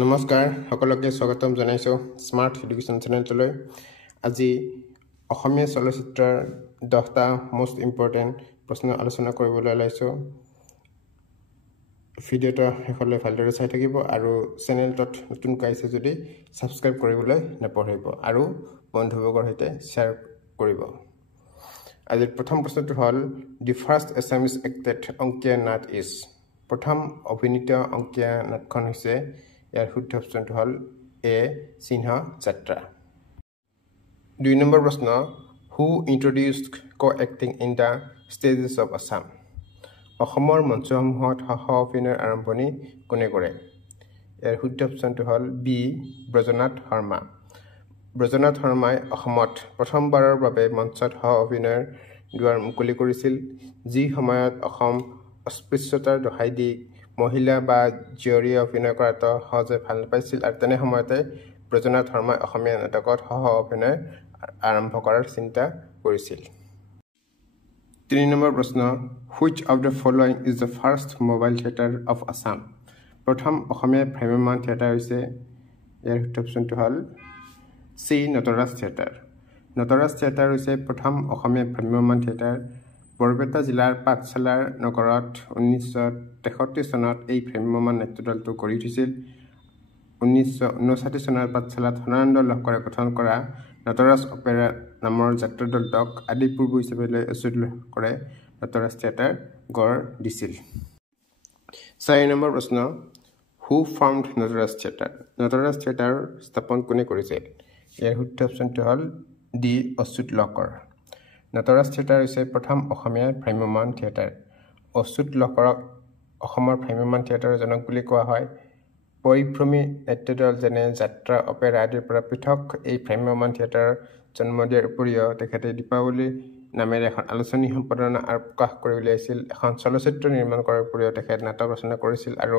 নমস্কাৰ সকলোকে স্বাগতম জনাইছো স্মাৰ্ট এডুকেশ্যন চেনেললৈ আজি অসমীয়া চলচ্চিত্ৰৰ 10টা মোস্ট ইম্পৰ্টেন্ট প্ৰশ্ন আলোচনা কৰিবলৈ ওলাইছো ভিডিঅ'টো শেষলৈ ভালদৰে চাই থাকিব আৰু চেনেলটোত নতুনকৈ আহিছে যদি সাবস্ক্ৰাইব কৰিবলৈ নাপাহৰিব আৰু বন্ধুবৰ্গৰ সৈতে শ্বেয়াৰ কৰিব আজিৰ প্ৰথম প্ৰশ্নটো হ'ল দি ফাৰ্ষ্ট এছামিজ এক্টেড অংকীয়া নাট ইজ প্ৰথম অভিনীত অংকীয়া নাটখন হৈছে ইয়াৰ শুদ্ধ অপচনটো হ'ল এ সিংহ যাত্ৰা 2 নম্বৰ প্ৰশ্ন who introduced co-acting in the stages of Assam অসমৰ মঞ্চসমূহত সহ অভিনয়ৰ আৰম্ভণি কোনে কৰে ইয়াৰ শুদ্ধ অপচনটো হ'ল বি ব্ৰজনাথ শৰ্মা ব্ৰজনাথ শৰ্মাই অসমত প্ৰথমবাৰৰ বাবে মঞ্চত সহ অভিনয়ৰ দুৱাৰ মুকলি কৰিছিল যি সময়ত অসম অস্পৃশ্যতাৰ দহাই দি মহিলা বা জীয়ৰীয়ে অভিনয় কৰাটো সহজে ভাল নাপাইছিল আৰু তেনে সময়তে ব্ৰজনাথ শৰ্মাই অসমীয়া নাটকত সহ অভিনয় আৰম্ভ কৰাৰ চিন্তা কৰিছিল 3 নম্বৰ প্ৰশ্ন which of the following is the first mobile theater of Assam প্ৰথম অসমীয়া ভ্ৰাম্যমাণ থিয়েটাৰ হৈছে ইয়াৰ শুদ্ধ অপচনটো হ'ল চি নটৰাজ থিয়েটাৰ হৈছে প্ৰথম অসমীয়া ভ্ৰাম্যমাণ থিয়েটাৰ বৰপেটা জিলাৰ পাঠশালাৰ নগৰত 1963 চনত এই ভ্ৰাম্যমাণ নাট্যদলটো গঢ়ি উঠিছিল 1959 চনৰ পাঠশালাত সদানন্দ লহকৰে গঠন কৰা নটৰাজ অপেৰা নামৰ যাত্ৰাদলটোক আদিপূৰ্ব হিচাপে লৈ অচ্যুত লহকৰে নটৰাজ থিয়েটাৰ গঢ় দিছিল 4 নম্বৰ প্ৰশ্ন হু ফৰ্মড নটৰাজ থিয়েটাৰ স্থাপন কোনে কৰিছিল ইয়াৰ শুদ্ধ অপচনটো হ'ল ডি অচ্যুত লহকৰ নটৰাজ থিয়েটাৰ হৈছে প্ৰথম অসমীয়া ভ্ৰাম্যমাণ থিয়েটাৰ অচ্যুত লহকৰক অসমৰ ভ্ৰাম্যমাণ থিয়েটাৰৰ জনক বুলি কোৱা হয় পৰিভ্ৰমী নাট্যদল যেনে যাত্ৰা অপেৰা আদিৰ পৰা পৃথক এই ভ্ৰাম্যমাণ থিয়েটাৰ জন্ম দিয়াৰ উপৰিও তেখেতে দীপাৱলী নামেৰে এখন আলোচনী সম্পাদনা আৰু প্ৰকাশ কৰি উলিয়াইছিল এখন চলচ্চিত্ৰ নিৰ্মাণ কৰাৰ উপৰিও তেখেতে নাটক ৰচনা কৰিছিল আৰু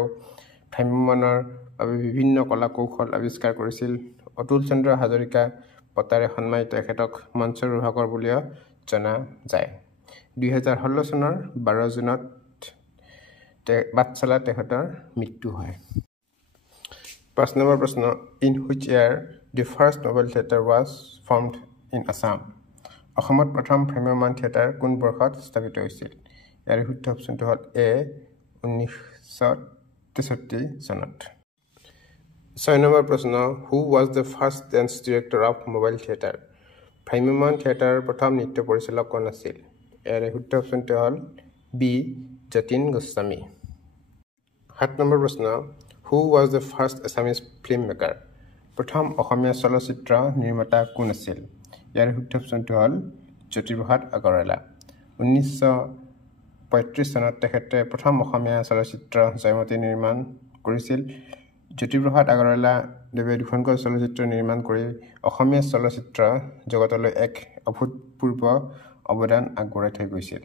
ভ্ৰাম্যমাণৰ বাবে বিভিন্ন কলা কৌশল আৱিষ্কাৰ কৰিছিল অতুল চন্দ্ৰ হাজৰিকা বঁটাৰে সন্মানিত তেখেতক মঞ্চ বিভাগৰ বুলিও জনা যায় 2016 চনৰ 12 জুনত বাটচালা তেখেতৰ মৃত্যু হয় 5 নম্বৰ প্ৰশ্ন in which year the first mobile theatre was formed in Assam অসমত প্ৰথম ভ্ৰাম্যমাণ থিয়েটাৰ কোন বৰ্ষত স্থাপিত হৈছিল ইয়াৰ শুদ্ধ অপচনটো হ'ল এ 1963 চনত 6 নম্বৰ প্ৰশ্ন who was the first dance director of mobile theatre ভ্ৰাম্যমাণ থিয়েটাৰৰ প্ৰথম নৃত্য পৰিচালক কোন আছিল ইয়াৰ শুদ্ধ অপচনটো হ'ল বি যতীন গোস্বামী 7 নম্বৰ প্ৰশ্ন who was the first Assamese film maker প্ৰথম অসমীয়া চলচ্চিত্ৰ নিৰ্মাতা কোন আছিল ইয়াৰ শুদ্ধ অপচনটো হ'ল জ্যোতিপ্ৰসাদ আগৰৱালা 1935 চনত তেখেতে প্ৰথম অসমীয়া চলচ্চিত্ৰ জয়মতী নিৰ্মাণ কৰিছিল জ্যোতিপ্ৰসাদ আগৰৱালা দেৱে দুখনকৈ চলচ্চিত্ৰ নিৰ্মাণ কৰি অসমীয়া চলচ্চিত্ৰ জগতলৈ এক অভূতপূৰ্ব অৱদান আগবঢ়াই থৈ গৈছিল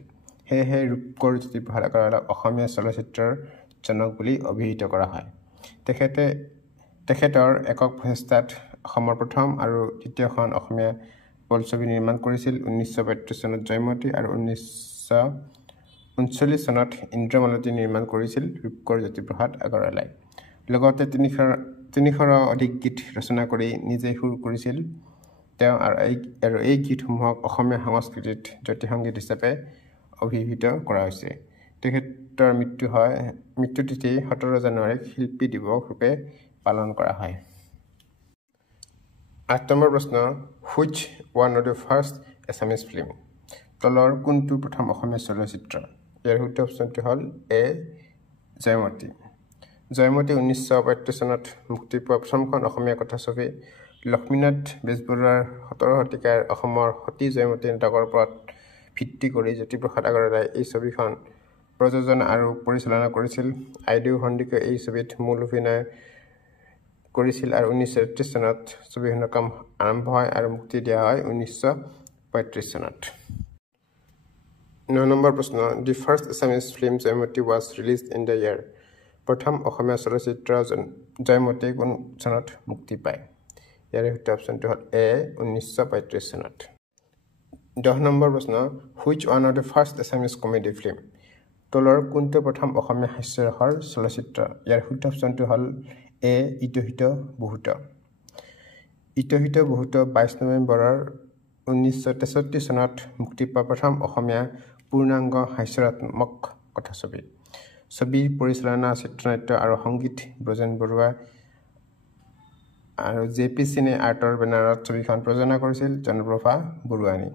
সেয়েহে ৰূপকোঁৱৰ জ্যোতিপ্ৰসাদ আগৰৱালাক অসমীয়া চলচ্চিত্ৰৰ জনক বুলি অভিহিত কৰা হয় তেখেতৰ একক প্ৰচেষ্টাত অসমৰ প্ৰথম আৰু দ্বিতীয়খন অসমীয়া বোলছবি নিৰ্মাণ কৰিছিল 1932 চনত জয়মতী আৰু 1939 চনত ইন্দ্ৰমালতী নিৰ্মাণ কৰিছিল ৰূপকোঁৱৰ জ্যোতিপ্ৰসাদ আগৰৱালাই লগতে 300ৰো অধিক গীত ৰচনা কৰি নিজে সুৰ কৰিছিল তেওঁ আৰু এই গীতসমূহক অসমীয়া সংস্কৃতিত জ্যোতি সংগীত হিচাপে অভিহিত কৰা হৈছে তেখেতৰ মৃত্যু তিথি 17 জানুৱাৰীক শিল্পী দিৱস ৰূপে পালন কৰা হয় 8 নম্বৰ প্ৰশ্ন which one of the first Assamese film তলৰ কোনটো প্ৰথম অসমীয়া চলচ্চিত্ৰ ইয়াৰ শুদ্ধ অপচনটো হ'ল এ জয়মতী 1932 চনত মুক্তি পোৱা প্ৰথমখন অসমীয়া কথাছবি লক্ষ্মীনাথ বেজবৰুৱাৰ 17 শতিকাৰ অসমৰ সতী জয়মতী নাটকৰ ওপৰত ভিত্তি কৰি জ্যোতিপ্ৰসাদ আগৰৱালাই এই ছবিখন প্ৰযোজনা আৰু পৰিচালনা কৰিছিল আইদেউ সন্দিকৈ এই ছবিত মূল অভিনয় কৰিছিল আৰু 1933 চনত ছবিখনৰ কাম আৰম্ভ হয় আৰু মুক্তি দিয়া হয় 1935 চনত 9 নম্বৰ প্ৰশ্ন the first Assamese film Joymoti was released in the year প্ৰথম অসমীয়া চলচ্চিত্ৰ জয়মতী কোন চনত মুক্তি পায় ইয়াৰ শুদ্ধ অপচনটো হ'ল এ 1935 চনত 10 নম্বৰ প্ৰশ্ন which one of the first Assamese comedy film তলৰ কোনটো প্ৰথম অসমীয়া হাস্যৰসৰ চলচ্চিত্ৰ ইয়াৰ শুদ্ধ অপচনটো হ'ল এ ইতহিত বহুত। ইতহিত বহুত 22 নৱেম্বৰৰ 1963 চনত মুক্তি পোৱা প্ৰথম অসমীয়া পূৰ্ণাংগ হাস্যৰাত্মক কথাছবি। ছবিৰ পৰিচালনা, চিত্ৰনাট্য আৰু সংগীত ব্ৰজেন বৰুৱা আৰু JP চিনে আৰ্টৰ বেনাৰত ছবিখন প্ৰযোজনা কৰিছিল জনপ্ৰভা বৰুৱানী।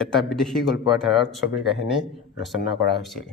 এটা বিদেশী গল্পৰ ধাৰাত ছবিৰ কাহিনী ৰচনা কৰা হৈছিল।